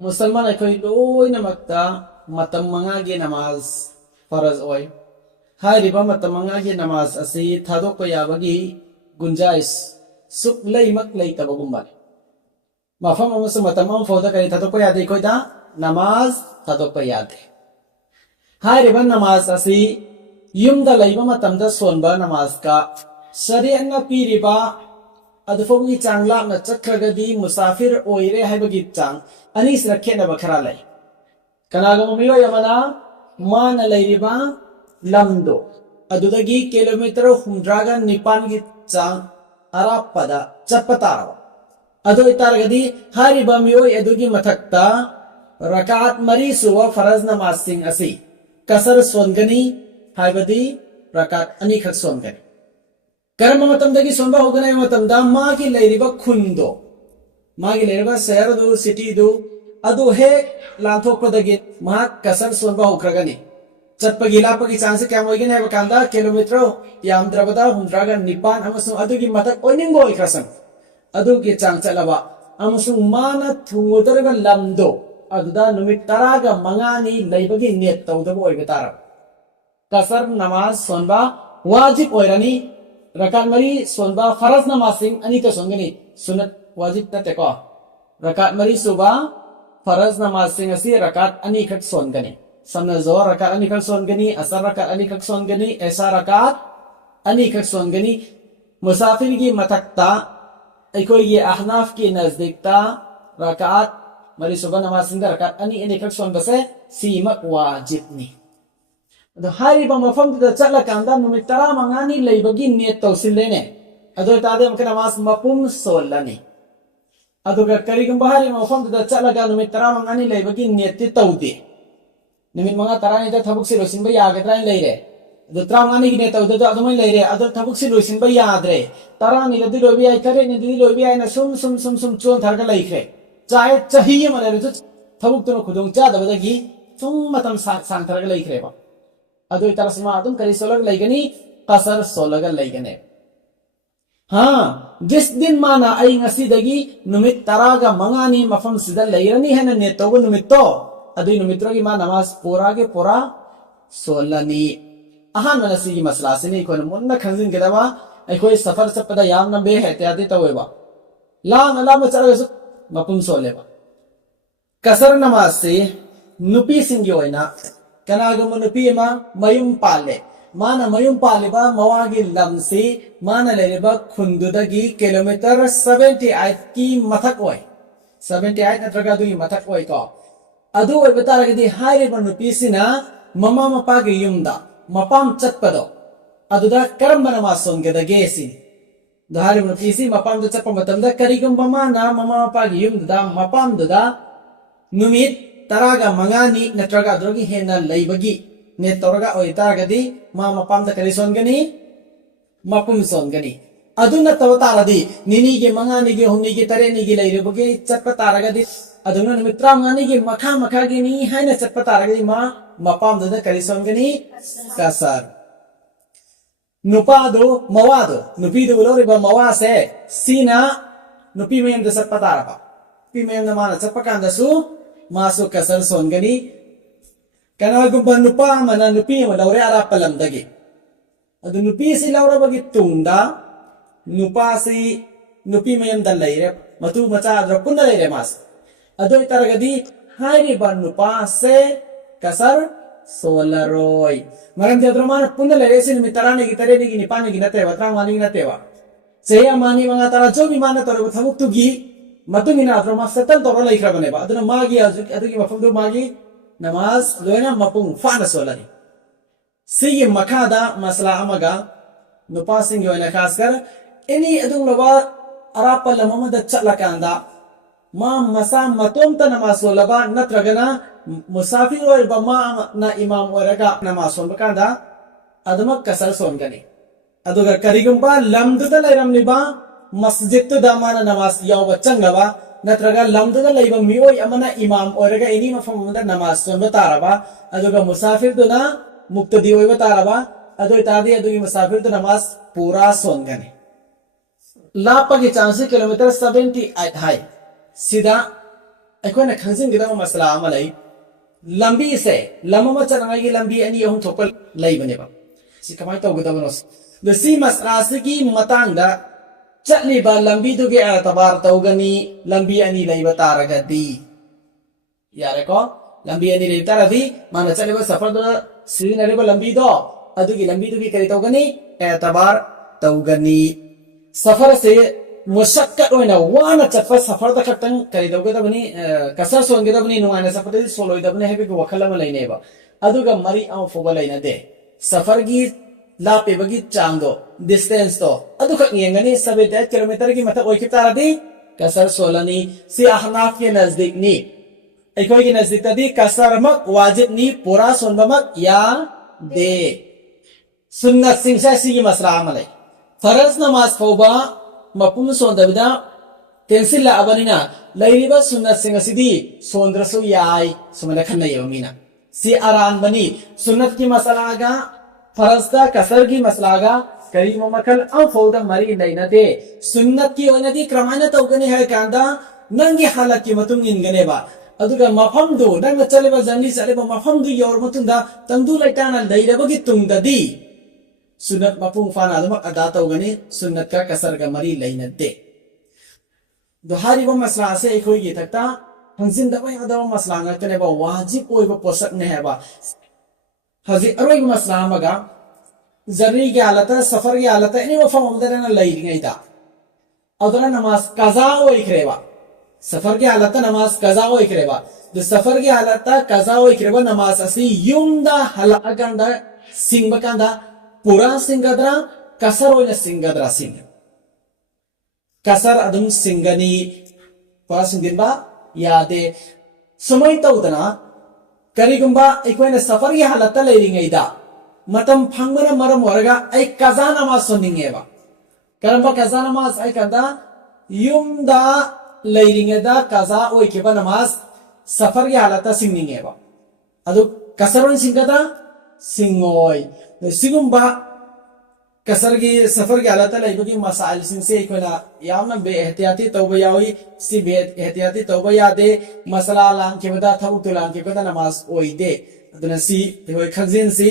मुसलमान अखोई लोइनमक्ता मतम मंगागे नमाज फरज ओय हारिबा मतम मंगागे नमाज असि थादोक याबगी गुंजाइस सुक लैमक लैतबगुम्बा मफम अमस मतम अम फोदा करि थादोक यादे कोइदा नमाज थादोक यादे हारिबा नमाज असि युमदा लैबा मतमदा सोनबा नमाज का शरीयना पीरिबा अदफोगी चांगला न चखरगदी मुसाफिर ओइरे हाइबगी चांग अनीस रखेना बखरा लै कनागम मियो यमना मान लैरिबा लमदो अदुदगी किलोमीटर हुमद्रागा निपानगी चांग अरापदा चपतारवा अदो इतारगदी हारिबा मियो अदुगी मथक्ता रकात मरी सुवा फरज नमाज सिंग असि कसर सोनगनी हाइबदी रकात अनी खक सोनगनी करम मतमदगी सोनबा होगना मतमदा मागी लैरिबा खुंदो मागी लैरिबा शहर दो सिटी दो अदो हे लांथोकपदगी मा कसर सोनबा होखरगनी चटपगी लापगी चांस क्या मोइगन है बकांदा किलोमीटर यामद्रबदा हुंद्रागा निपान अमसुंग अदुगी मथक ओनिंगो इखरसन अदुगी चांग चलबा अमसुंग माना थुंगोदरगा लमदो अदुदा नुमित तरागा मंगानी लैबगी नेट तौदबो ओइबतारा कसर नमाज सोनबा वाजिब ओइरनी रकात मरी सोनबा फरज नमाज सिंग अनी तो सोनगनी सुनत वाजिब ततेको रकात मरी सुबा फरज नमाज सिंग असि रकात अनी खक सोनगनी समना जोर रकात अनी खक सोनगनी असर रकात अनी खक सोनगनी ऐसा रकात अनी खक सोनगनी मुसाफिर की मथक्ता अखोई ये अहनाफ की नजदीकता रकात मरी सुबह नमाज सिंग रकात अनी खक सोनबसे सीमक वाजिबनी अदो हारिबा मफम दा चला कांदा नुमित तरा मंगानी लैबगी नेट तौसिलेने अदो तादे मक नमाज मपुम सोलनी अदो करिगम बहारी मफम दा चला का नुमित तरा मंगानी लैबगी नेट ति तौदे नुमित मंगा तरा नि दा थबुक सि रोसिनबा यागद्रा लैरे अदो तरा मंगानी की नेट तौदे तो अदुमै लैरे अदो थबुक सि रोसिनबा याद्रे तरा नि लदि लोबि आइ करे नि दि लोबि आइ ना सुम चोन थरगा लैखरे चाहे चाहिए मले जो थबुक तो खुदोंग चादबदगी सुम मतम सांग थरगा लैखरे बा अदो इतरसमा अदुम करी सोलग लैगनी कसर सोलग लैगने हाँ जिस दिन माना आई ngasi नुमित तरागा मंगानी मफम सिदा लैरनी है नेट तोगो नुमित तो अदुई नुमित्रोगी मा नमाज पूरा के पूरा सोलनी अहान मनसी की मसला सिनी कोन मुन्ना खंजिन गदवा अखोई सफर चपदा यामना बे है त्यादि तवेबा ला चरगस मपुम सोलेबा कसर नमाज से नुपी सिंगी ओइना कनागम नुपी मा मयुम पाले माना मयुम पालेबा मवागी लमसी माना लेरेबा खुंदुदगी किलोमीटर 78 की मथक ओय 78 नत्रगा दुई मथक ओय को अदु ओय बतारगदी हाइरेबा नुपी सिना ममा मपागी युमदा मपाम चटपदो अदुदा करम नमाज सोंगेदगे सिन धारिबा नुपी सि मपाम द चटप मतमदा करिगम बमाना ममा मपागी युमदा मपाम दुदा नुमित तरागा मंगानी नत्रगा द्रोगी हेना लैबगी नेट तोरगा ओइतारगदी मा मपाम द करि सोनगनी मपुम सोनगनी अदुना तवतारदी निनी के मंगानी के हुनी के तरेनी के लैरबगे चटप तारगदी अदुना मित्रा मंगानी के मखा के नी हैना चटप तारगदी मा मपाम द करि सोनगनी कसर नुपादो मवादो नुपी दो लोरिबा मवा से सीना नुपी ma'am the Chatap तारबा P ma'am न माना चटप कांदसु मासु कसर सोनगनी कनागुम्बा नुपा मना नुपी म लौरे अरा पलमदगी अदु नुपी सि लौरबगी तुंगदा नुपा सि नुपी मयम द लैरे मतु मचा अद्र पुन लैरे मास अदु इतरगदी हाइरिबा नुपा से कसर सोलरोय मरम ते अद्रमान पुन लैरे सि मितराने की तरेने की निपाने की नतेवा त्रा मानी नतेवा सेया मानी मंगा तरा जो भी माना तरो थमुक तुगी मतुगिना अद्रमा सतन तोरो लैखरबनेबा अदुना मागी अदुगी मफमदु मागी नमाज लोयना मपुंग फाना सोलनी सिगी मखादा मसला अमगा नुपा सिंगी ओइना खासकर एनी अदुंग लबा अरापा लममद चलकांदा मा मसा मतोम त नमाज सोलबा नत्रगना मुसाफिर ओइ बमा ना इमाम ओरगा नमाज सोलबकांदा अदमक कसर सोनगनी अदुगा करिगुंबा लमदुदा लैरमनिबा मस्जिद तो दामाना नमाज याव चंगबा नत्रगा लमदुदा लैबा मिओय अमना इमाम ओरगा एनी मफमदा नमाज सोनबा तारबा अदुगा मुसाफिर दुना मुक्तदी ओइबा तारबा अदु इतादी अदुगी मुसाफिर तो नमाज पूरा सोनगनी लापगी चांसी किलोमीटर 78 हाई सीधा ꯑꯩꯈꯣꯏꯅ ꯈꯪꯖꯤꯟꯒꯗꯕ ꯃꯁꯂꯥ ꯑꯃ ꯂꯩ ꯂꯝꯕꯤꯁꯦ ꯂꯝ ꯑꯃ ꯆꯠꯅꯉꯥꯏꯒꯤ ꯂꯝꯕꯤ ꯑꯅꯤ ꯑꯍꯨꯝ ꯊꯣꯛꯄ ꯂꯩꯕꯅꯦꯕ ꯁꯤ ꯀꯃꯥꯏꯅ ꯇꯧꯒꯗꯕꯅꯣ ꯑꯗꯣ ꯁꯤ ꯃꯁꯂꯥꯁꯤꯒꯤ ꯃꯇꯥꯡꯗ ꯆꯠꯂꯤꯕ ꯂꯝꯕꯤꯗꯨꯒꯤ ꯑꯇꯕꯥꯔ ꯇꯧꯒꯅꯤ ꯂꯝꯕꯤ ꯑꯅꯤ ꯂꯩꯕ ꯇꯥꯔꯒꯗꯤ ꯌꯥꯔꯦꯀꯣ ꯂꯝꯕꯤ ꯑꯅꯤ ꯂꯩꯕ ꯇꯥꯔꯗꯤ ꯃꯥꯅ ꯆꯠꯂꯤꯕ ꯁꯐꯔꯗꯨꯗ ꯁꯤꯖꯤꯟꯅꯔꯤꯕ ꯂꯝꯕꯤꯗꯣ ꯑꯗꯨꯒꯤ ꯂꯝꯕꯤꯗꯨꯒꯤ ꯀꯔꯤ ꯇꯧꯒꯅꯤ ꯑꯦꯇꯕꯥꯔ ꯇꯧꯒꯅꯤ ꯁꯐꯔꯁꯦ ꯃꯨꯁꯛꯀꯠ ꯑꯣꯏꯅ ꯋꯥꯅ ꯆꯠꯄ ꯁꯐꯔꯗ ꯈꯛꯇꯪ ꯀꯔꯤ ꯇꯧꯒꯗꯕꯅꯤ ꯀꯁꯔ ꯁꯣꯟꯒꯗꯕꯅꯤ ꯅꯨꯡꯉꯥꯏꯅ ꯆꯠꯄꯗꯗꯤ ꯁꯣꯜꯂꯣꯏꯗꯕꯅꯤ ꯍꯥꯏꯕꯒꯤ ꯋꯥꯈꯜ ꯑꯃ ꯂꯩꯅꯦꯕ ꯑꯗꯨꯒ ꯃꯔꯤ ꯑꯃ ꯐꯥꯎꯕ ꯂꯩꯅꯗꯦ ꯁꯐꯔꯒꯤ ꯂꯥꯞꯄꯤꯕꯒꯤ ꯆꯥꯡꯗꯣ ꯗꯤꯁꯇꯦꯟꯁꯇꯣ ꯑꯗꯨꯈꯛ ꯌꯦꯡꯒꯅꯤ 78 ꯀꯤꯂꯣꯃꯤꯇꯔꯒꯤ ꯃꯊꯛ ꯑꯣꯏꯈꯤ ꯇꯥꯔꯗꯤ ꯀꯁꯔ ꯁꯣꯜꯂꯅꯤ ꯁꯤ ꯑꯍनाफꯀꯤ नजदीकनी ꯑꯩꯈꯣꯏꯒꯤ नजदीकꯇꯗꯤ कसरमक वाजिबनी पूरा सोनबमक यादे सुन्नत सिंसा सिगी मसला अमा लई फरज नमाज फौबा मपुम सोंदबिदा टेंसिल लाबनिना लैरिबा सुन्नत सिंग असिदी सोंद्रसु याई सुमना खन्नयेबा मीना सी अरान बनी सुन्नत की मसलागा फरज का कसर की मसलागा करीम मखल अफौदा मरी लैनदे सुन्नत की ओनदी क्रमाना तौगनी है कांदा नंगी हालत की मतुंग इनगनेबा अदुगा मफमदु नंग चलेबा जर्नी चलेबा मफमदु योर मतुंदा तंदु लैताना लैरबगी तुंगददी सुन्नत मपुंग फाना अदुमक अदा तौगनी सुन्नत का कसर का मरी लैनदे दोहारीबा मसला से अखोइगी तक्ता हंजिनदबा यादबा मसला ngakneबा वाजिब ओइबा पोसक ने हेबा हजि अरोइबा मसला मगा जर्नी की हालत सफर की हालत एनी मफम अमदरना लैरिङैदा अदुना नमाज कजा ओइख्रेबा सफर की हालत नमाज कजा ओइख्रेबा द सफर की हालत कजा ओइख्रेबा नमाज असि युमदा हलागंदा सिंगबकांदा पूरा सिंगदरा कसर ओइना सिंगदरा सिंग कसर अदुम सिंगनी पूरा सिंगिनबा यादे समय तौदना करिगुंबा अखोइना सफर की हालत लैरिङैदा मतम फंगमना मरम ओरगा ऐ कजा नमाज सोनिङेबा करंबा कजा नमाज ऐ कंदा युमदा लैरिङेदा कजा ओइकेबा नमाज सफर की हालत सिंगिङेबा अदु कसरन सिंगदा सिंगोय सिगुंबा कसर की सफर की हालत लैबगी मसाइल सिंसे अखोइना यामना बे एहतियाती तौबा यावी सि बे एहतियाती तौबा यादे मसला लांकेबदा थबुक तुलांकेबदा नमाज ओइदे अदुना सि होय खजिन सि